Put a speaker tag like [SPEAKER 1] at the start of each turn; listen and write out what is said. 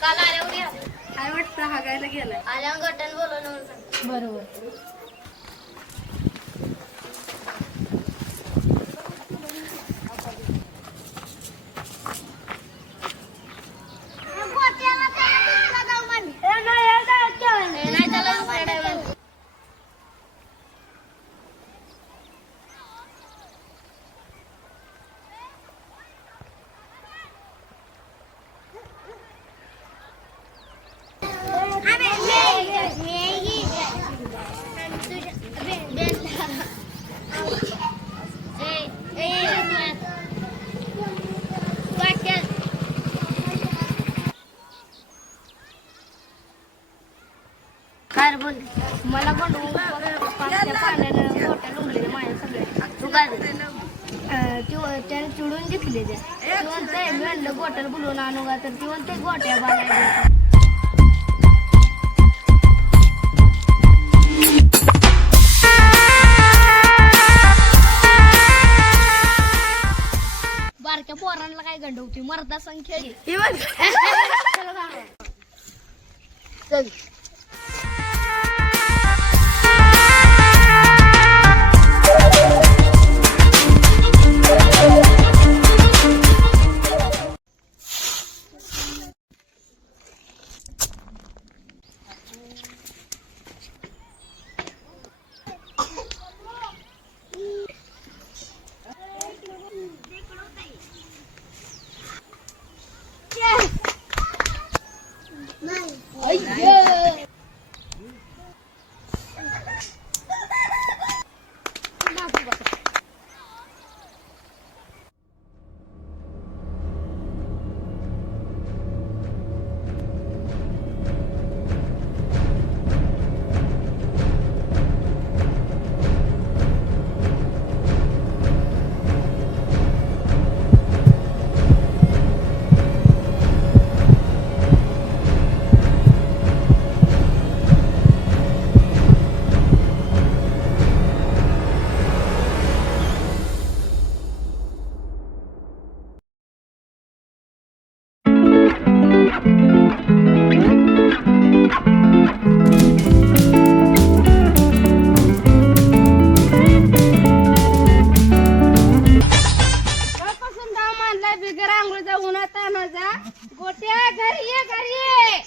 [SPEAKER 1] काल आल्यावर
[SPEAKER 2] वाटतं हागायला
[SPEAKER 1] आल्यावर गटन बोलवलं.
[SPEAKER 2] बरोबर.
[SPEAKER 1] मला पण पाण्यानं माझ्या त्याने चिडून जिंकले त्या ती म्हणते मी म्हणलं गोट्याला बोलवून आणू का? तर ती म्हणते गोट्या बारक्या पोरांना काय गंडवती मर्दा संख्या
[SPEAKER 2] गोटे करिए करिए